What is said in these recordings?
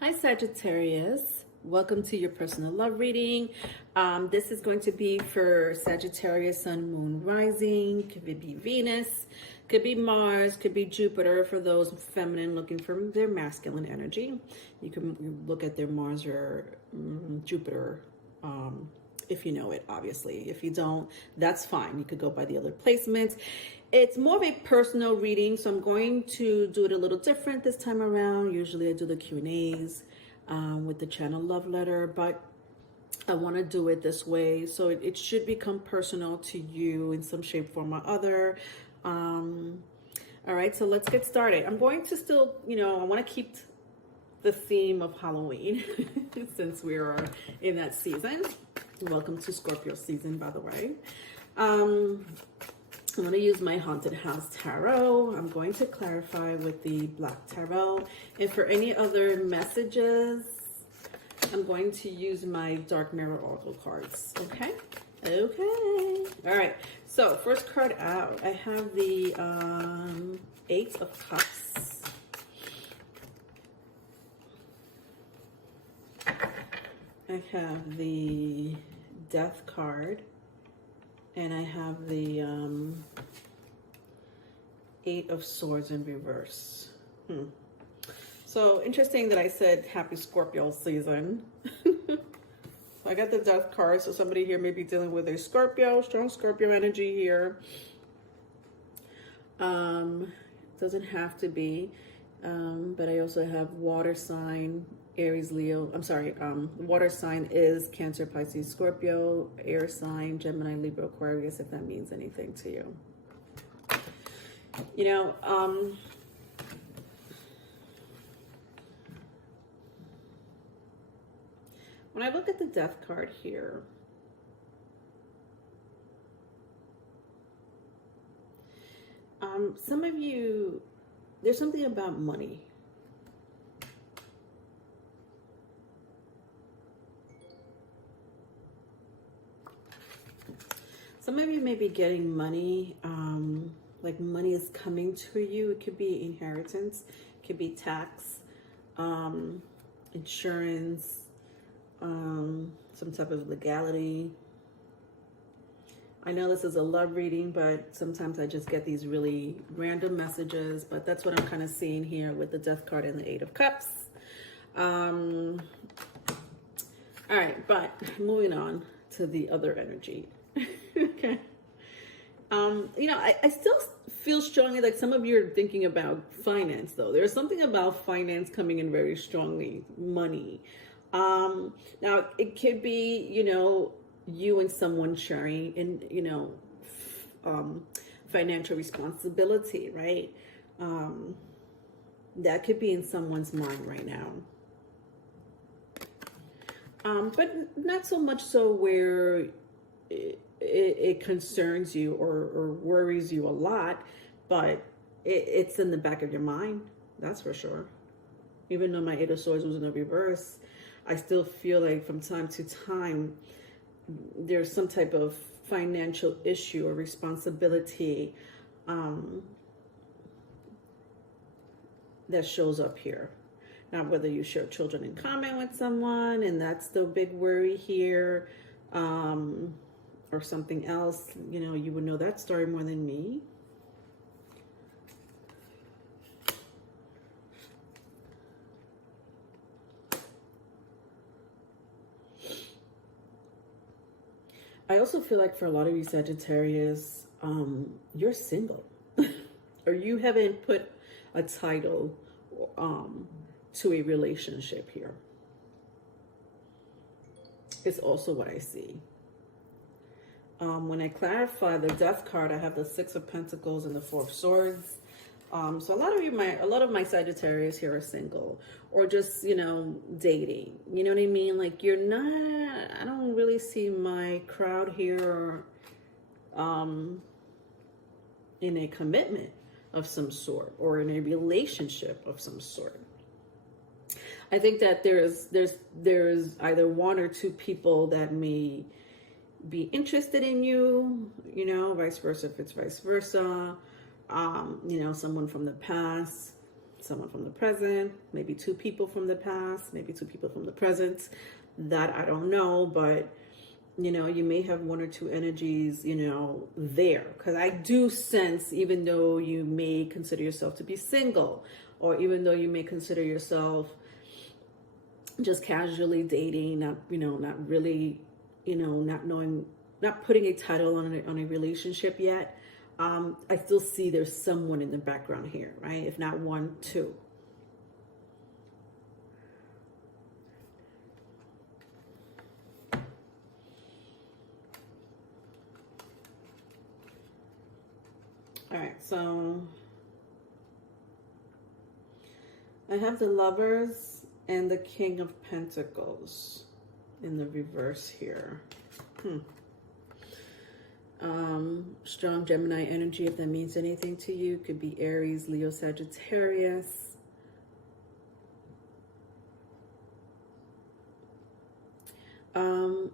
Hi Sagittarius, welcome to your personal love reading. This is going to be for Sagittarius Sun, Moon, Rising. Could be Venus, could be Mars, could be Jupiter for those feminine looking for their masculine energy. You can look at their Mars or Jupiter if you know it, obviously. If you don't, that's fine. You could go by the other placements. It's more of a personal reading, so I'm going to do it a little different this time around. Usually I do the Q&As with the channel love letter, but I want to do it this way, so it should become personal to you in some shape, form, or other. All right, so let's get started. I'm going to still, I want to keep the theme of Halloween since we are in that season. Welcome to Scorpio season, by the way. I'm going to use my Haunted House Tarot. I'm going to clarify with the Black Tarot. And for any other messages, I'm going to use my Dark Mirror Oracle cards. Okay? Okay. All right. So, first card out, I have the Eight of Cups. I have the Death card. And I have the Eight of Swords in reverse. So interesting that I said happy Scorpio season. So I got the Death card. So somebody here may be dealing with a Scorpio, strong Scorpio energy here. Doesn't have to be. But I also have water sign, Aries, Leo. I'm sorry. Water sign is Cancer, Pisces, Scorpio. Air sign, Gemini, Libra, Aquarius, if that means anything to you. When I look at the Death card here, some of you, there's something about money. Some of you may be getting money, like money is coming to you. It could be inheritance, it could be tax, insurance, some type of legality. I know this is a love reading, but sometimes I just get these really random messages, but that's what I'm kind of seeing here with the Death card and the Eight of Cups. All right, but moving on to the other energy. Okay. I still feel strongly like some of you are thinking about finance, though. There's something about finance coming in very strongly, money. Now, it could be, you and someone sharing in, financial responsibility, right? That could be in someone's mind right now. But not so much so where it concerns you or worries you a lot, but it's in the back of your mind, that's for sure. Even though my Eight of Swords was in the reverse, I still feel like from time to time, there's some type of financial issue or responsibility that shows up here. Now, whether you share children in common with someone, and that's the big worry here, or something else, you would know that story more than me. I also feel like for a lot of you Sagittarius, you're single or you haven't put a title to a relationship here. It's also what I see. When I clarify the Death card, I have the Six of Pentacles and the Four of Swords. So a lot of my Sagittarius here are single or just, dating. You know what I mean? Like I don't really see my crowd here in a commitment of some sort or in a relationship of some sort. I think that there's either one or two people that may be interested in you, vice versa if it's vice versa. Someone from the past. someone from the present, maybe two people from the past, maybe two people from the present. That I don't know, but you know, you may have one or two energies, you know, there. Because I do sense, even though you may consider yourself to be single, or even though you may consider yourself just casually dating, not, you know, not really, you know, not knowing, not putting a title on a relationship yet, I still see there's someone in the background here, right? If not one, two. All right, so I have the Lovers and the King of Pentacles in the reverse here. Strong Gemini energy, if that means anything to you. Could be Aries, Leo, Sagittarius.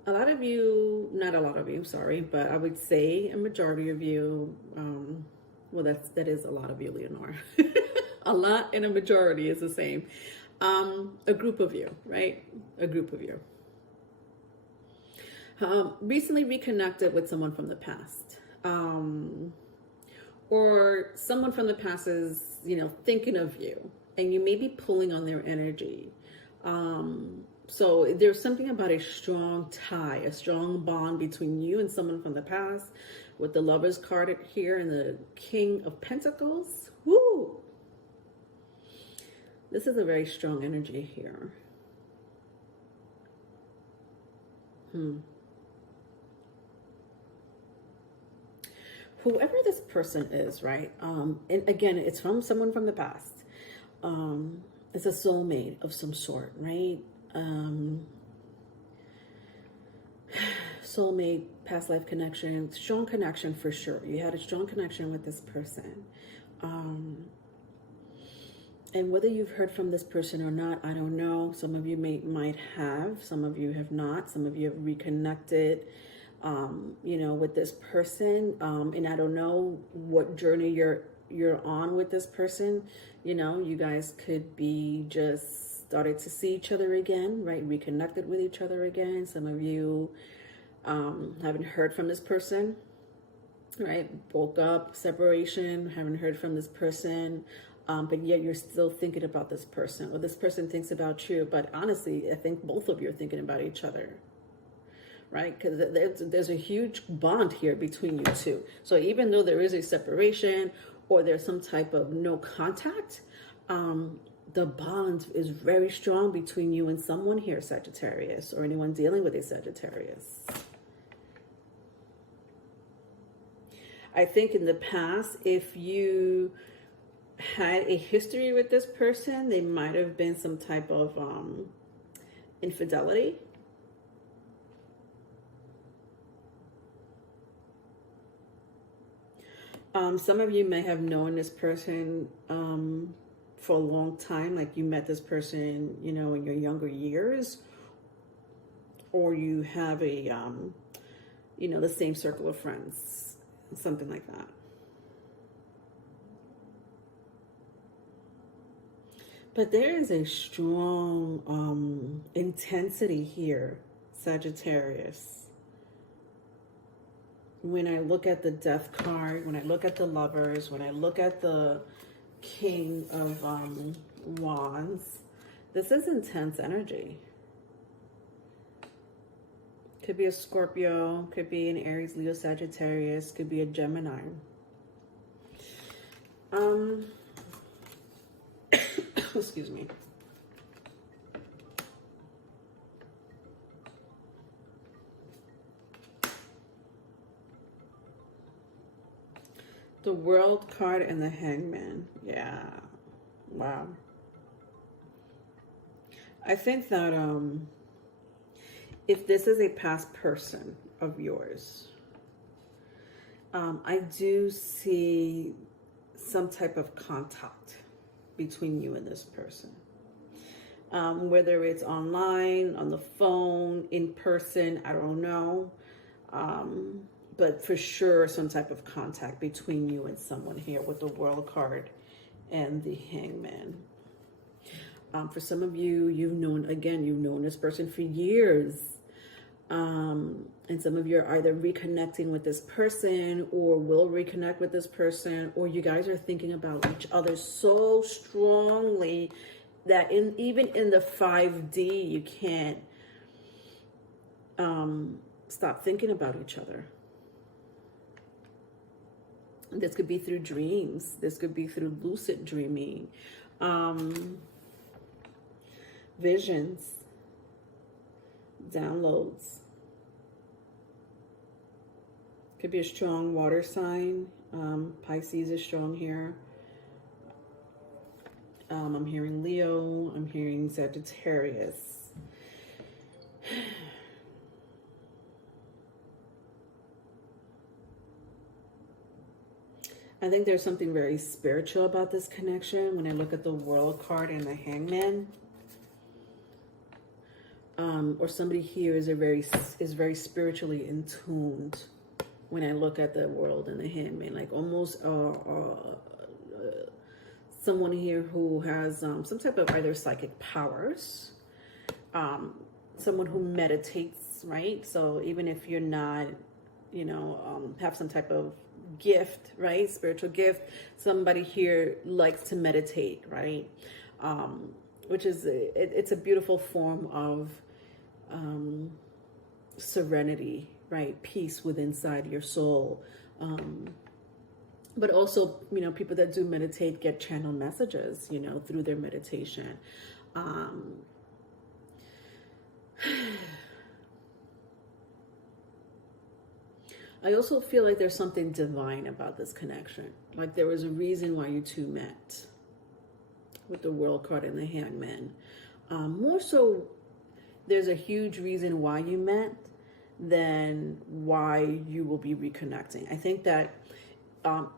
A lot of you, not a lot of you, sorry, but I would say a majority of you, well, that is a lot of you, Leonore. A lot and a majority is the same. A group of you, right? A group of you. Recently reconnected with someone from the past. Or someone from the past is, you know, thinking of you, and you may be pulling on their energy. So there's something about a strong tie, a strong bond between you and someone from the past, with the Lovers card here and the King of Pentacles. Woo! This is a very strong energy here. Whoever this person is, right? And again, it's from someone from the past. It's a soulmate of some sort, right? Soulmate, past life connection, strong connection for sure. You had a strong connection with this person. And whether you've heard from this person or not, I don't know. Some of you might have, some of you have not. Some of you have reconnected, you know, with this person. And I don't know what journey you're on with this person. You know, you guys could be just started to see each other again, right? Reconnected with each other again. Some of you haven't heard from this person, right? Broke up, separation, haven't heard from this person. But yet you're still thinking about this person, or this person thinks about you. But honestly, I think both of you are thinking about each other, right? Because there's a huge bond here between you two. So even though there is a separation or there's some type of no contact, the bond is very strong between you and someone here, Sagittarius, or anyone dealing with a Sagittarius. I think in the past, if you had a history with this person, they might have been some type of infidelity. Some of you may have known this person for a long time, like you met this person, you know, in your younger years, or you have a, you know, the same circle of friends, something like that. But there is a strong intensity here, Sagittarius. When I look at the Death card, when I look at the Lovers, when I look at the King of Wands, this is intense energy. Could be a Scorpio, could be an Aries, Leo, Sagittarius, could be a Gemini. Excuse me. The World card and the Hangman. Yeah. Wow. I think that if this is a past person of yours, I do see some type of contact between you and this person. Whether it's online, on the phone, in person, I don't know. But for sure, some type of contact between you and someone here with the World card and the Hangman. For some of you, you've known this person for years. And some of you are either reconnecting with this person or will reconnect with this person, or you guys are thinking about each other so strongly that even in the 5D, you can't stop thinking about each other. This could be through dreams. This could be through lucid dreaming, visions, downloads. Could be a strong water sign. Pisces is strong here. I'm hearing Leo. I'm hearing Sagittarius. I think there's something very spiritual about this connection when I look at the World card and the Hangman. Or somebody here is very spiritually in tuned when I look at the World and the Hangman, like almost someone here who has some type of either psychic powers, someone who meditates, right? So even if you're not, have some type of gift, right? Spiritual gift, somebody here likes to meditate, right? Which is, it's a beautiful form of serenity, right? Peace within inside your soul. But also, people that do meditate get channel messages, through their meditation. I also feel like there's something divine about this connection. Like there was a reason why you two met with the World card and the Hangman. More so, there's a huge reason why you met than why you will be reconnecting. I think that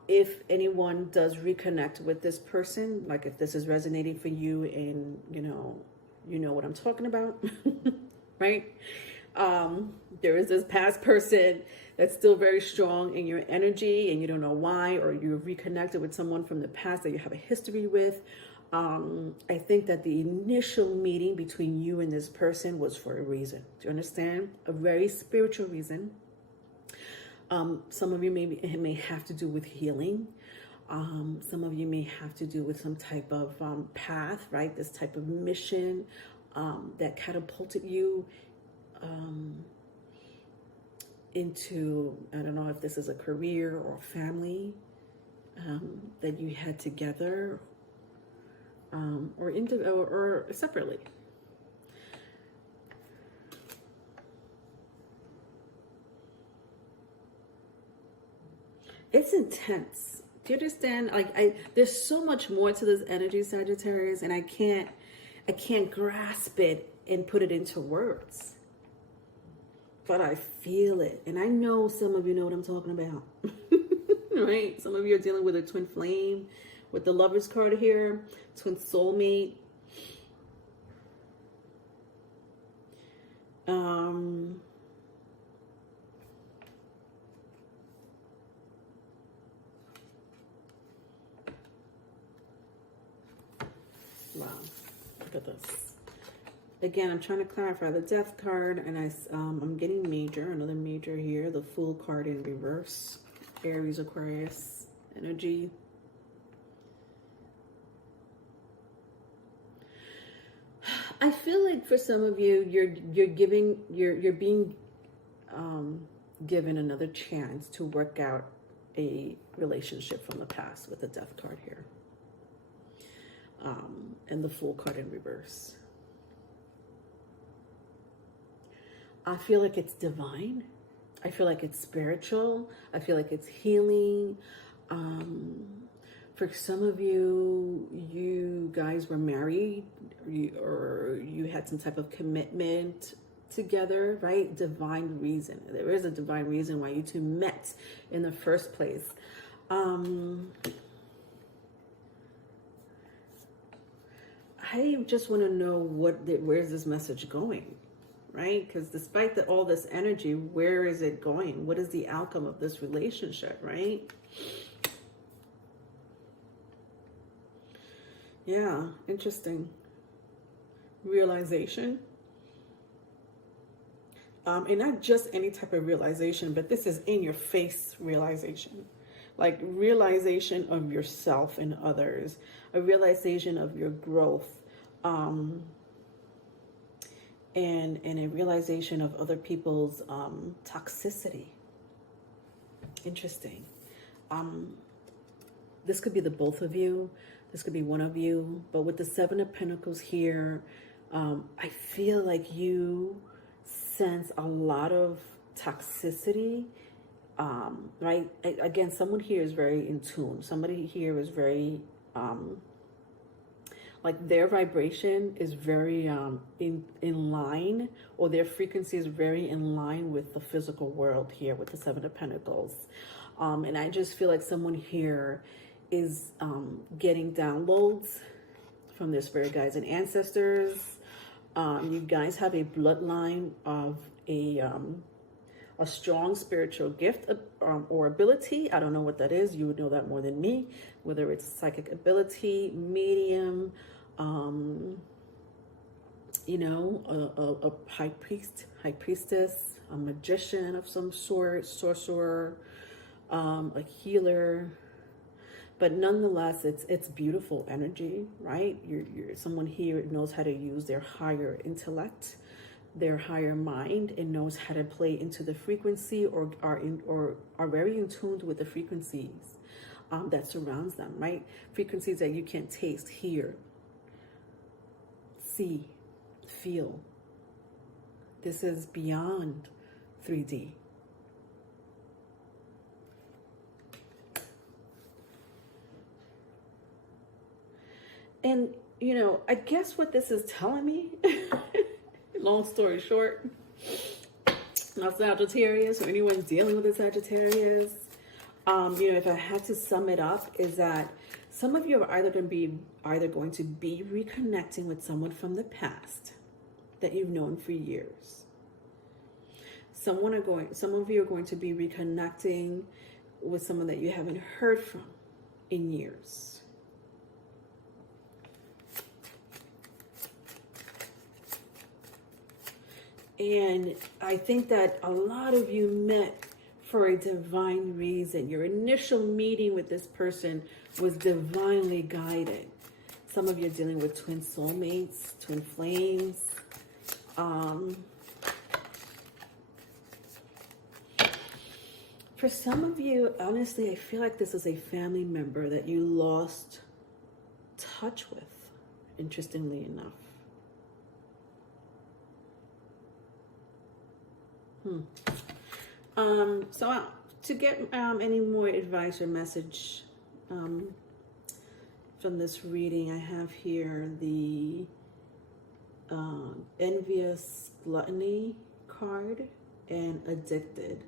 if anyone does reconnect with this person, like if this is resonating for you and you know what I'm talking about, right? There is this past person that's still very strong in your energy and you don't know why, or you're reconnected with someone from the past that you have a history with. I think that the initial meeting between you and this person was for a reason. Do you understand? A very spiritual reason. Some of you it may have to do with healing. Some of you may have to do with some type of path, right? This type of mission that catapulted you into, I don't know if this is a career or family that you had together, or separately. It's intense. Do you understand? Like there's so much more to this energy, Sagittarius, and I can't grasp it and put it into words. But I feel it. And I know some of you know what I'm talking about. Right? Some of you are dealing with a twin flame. With the Lovers card here, twin soulmate. Wow, look at this. Again, I'm trying to clarify the Death card, and I'm getting major, another major here. The Fool card in reverse. Aries, Aquarius energy. I feel like for some of you, you're being given another chance to work out a relationship from the past with the Death card here, and the Fool card in reverse. I feel like it's divine. I feel like it's spiritual. I feel like it's healing. For some of you, you guys were married, or you had some type of commitment together, right? Divine reason. There is a divine reason why you two met in the first place. I just want to know where's this message going, right? Because despite all this energy, where is it going? What is the outcome of this relationship, right? Yeah, interesting. Realization. And not just any type of realization, but this is in your face realization. Like realization of yourself and others, a realization of your growth, and a realization of other people's toxicity. Interesting. This could be the both of you. This could be one of you. But with the Seven of Pentacles here, I feel like you sense a lot of toxicity, right? Again, someone here is very in tune. Somebody here is very, like their vibration is very in line, or their frequency is very in line with the physical world here with the Seven of Pentacles. And I just feel like someone here is getting downloads from their spirit guides and ancestors. You guys have a bloodline of a strong spiritual gift or ability. I don't know what that is. You would know that more than me, whether it's psychic ability, medium, you know, a high priestess, a magician of some sort, sorcerer, a healer. But nonetheless, it's beautiful energy, right? You're someone here knows how to use their higher intellect, their higher mind, and knows how to play into the frequency, or are very in tune with the frequencies that surrounds them, right? Frequencies that you can't taste, hear, see, feel. This is beyond 3D. And, you know, I guess what this is telling me, long story short, now Sagittarius, or anyone dealing with a Sagittarius, you know, if I had to sum it up, is that some of you are either going to be reconnecting with someone from the past that you've known for years. Some of you are going to be reconnecting with someone that you haven't heard from in years. And I think that a lot of you met for a divine reason. Your initial meeting with this person was divinely guided. Some of you are dealing with twin soulmates, twin flames. For some of you, honestly, I feel like this is a family member that you lost touch with, interestingly enough. So to get any more advice or message from this reading, I have here the envious gluttony card and addicted.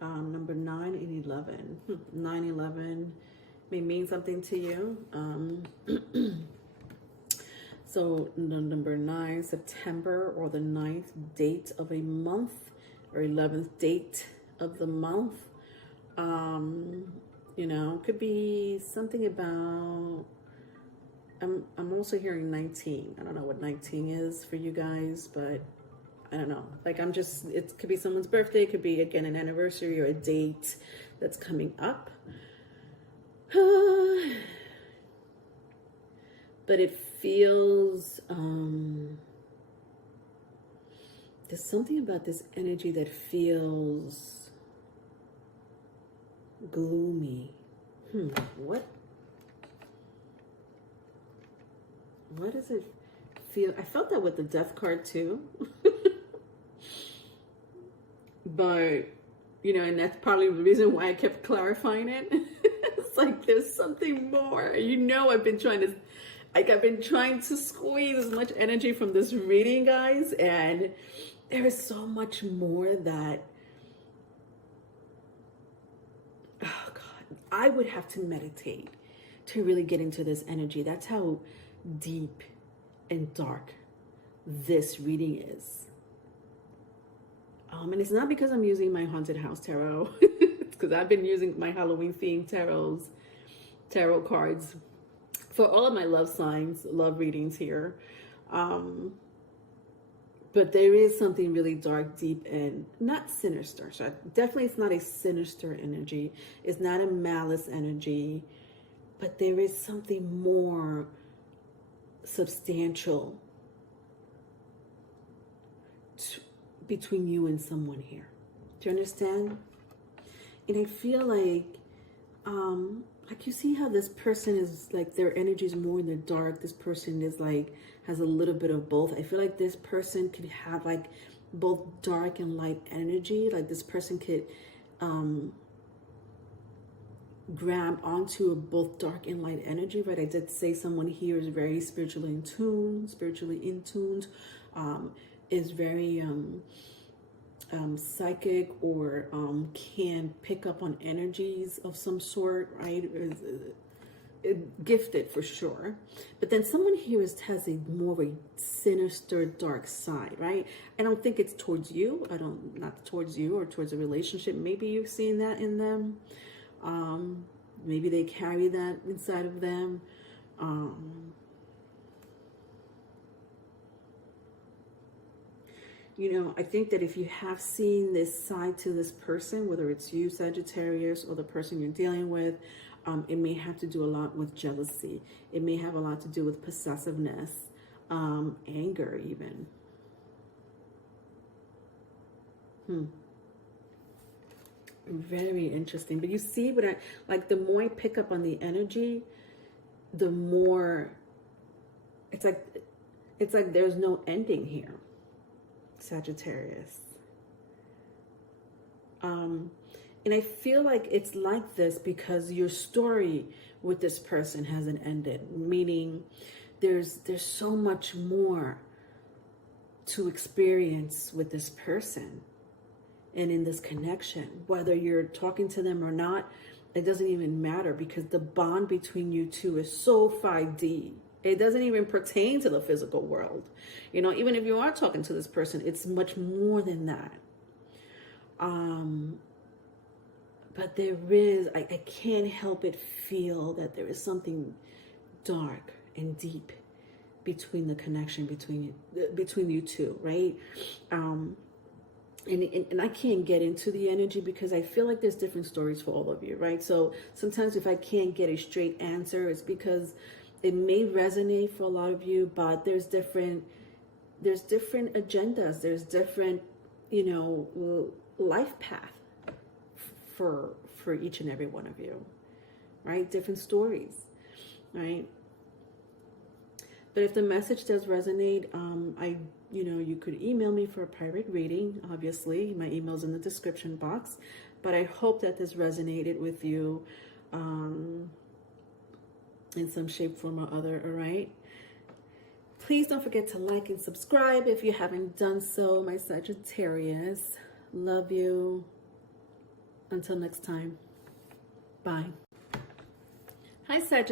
Number 9 and 11. 9/11 may mean something to you. So number 9, September, or the 9th date of a month, or 11th date of the month. You know, could be something about, I'm also hearing 19. I don't know what 19 is for you guys, but I don't know. Like, it could be someone's birthday. It could be, again, an anniversary or a date that's coming up. But it feels, there's something about this energy that feels gloomy. What does it feel? I felt that with the death card too. But, you know, and that's probably the reason why I kept clarifying it. It's like, there's something more. You know, I've been trying to squeeze as much energy from this reading, guys, and there is so much more that, oh God, I would have to meditate to really get into this energy. That's how deep and dark this reading is. And it's not because I'm using my haunted house tarot. It's because I've been using my Halloween themed tarot cards for all of my love signs, love readings here. But there is something really dark, deep, and not sinister. So definitely it's not a sinister energy. It's not a malice energy. But there is something more substantial between you and someone here. Do you understand? And I feel like you see how this person is like, their energy is more in the dark. This person is like, has a little bit of both. I feel like this person could have like both dark and light energy. Like this person could grab onto both dark and light energy, right? I did say someone here is very spiritually in tune, is very psychic, or can pick up on energies of some sort, right? Gifted for sure. But then someone here has a more of a sinister, dark side, right? I don't think it's towards you. Not towards you or towards a relationship. Maybe you've seen that in them. Maybe they carry that inside of them. You know, I think that if you have seen this side to this person, whether it's you, Sagittarius, or the person you're dealing with, it may have to do a lot with jealousy. It may have a lot to do with possessiveness, anger even. Very interesting. But you see what I like, the more I pick up on the energy, the more it's like there's no ending here, Sagittarius. And I feel like it's like this because your story with this person hasn't ended, meaning there's so much more to experience with this person and in this connection. Whether you're talking to them or not, it doesn't even matter, because the bond between you two is so 5D. It doesn't even pertain to the physical world. You know, even if you are talking to this person, it's much more than that. But there is, I can't help but feel that there is something dark and deep between the connection between you two, right? And I can't get into the energy because I feel like there's different stories for all of you, right? So sometimes if I can't get a straight answer, it's because it may resonate for a lot of you, but there's different agendas. There's different, you know, life path for each and every one of you, right? Different stories, right? But if the message does resonate, you could email me for a private reading. Obviously, my email's in the description box. But I hope that this resonated with you in some shape, form, or other, all right? Please don't forget to like and subscribe if you haven't done so, my Sagittarius. Love you. Until next time. Bye. Hi, Sagittarius.